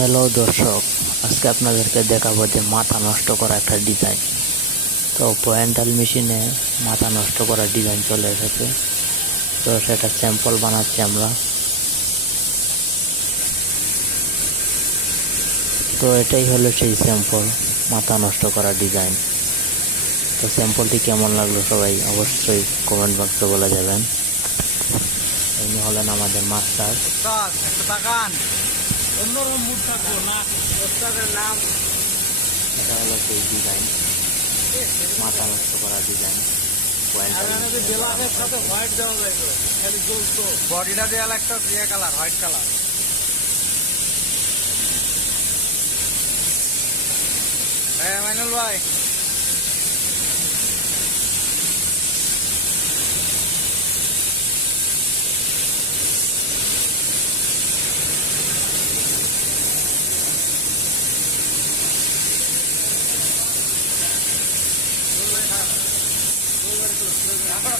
Hello দর্শক, আজকে আপনাদেরকে দেখাবো যে মাথা নষ্ট করা একটা ডিজাইন তো পয়েন্টাল মেশিনে মাথা নষ্ট করা ডিজাইন চলে এসেছে। তো সেটা স্যাম্পল বানাচ্ছি আমরা। তো এটাই হলো সেই স্যাম্পল মাথা নষ্ট করা ডিজাইন তো স্যাম্পলটি কেমন লাগল সবাই অবশ্যই কমেন্ট বক্সে বলে যাবেন। ইনি হলেন আমাদের মাস্টার অন্যরকম মুড থাকব না? ওস্তাদের নাম? এটা হলো সেই ডিজাইন মাথা নষ্ট করা ডিজাইন বডিটা দেওয়া একটা ইয়ে কালার হোয়াইট কালার হ্যাঁ মাইনুল ভাই।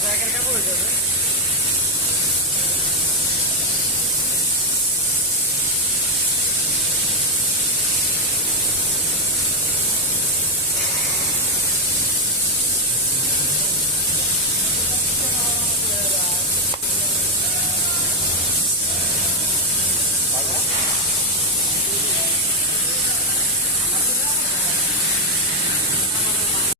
ব্যাগের কাপড় হয়ে যাবে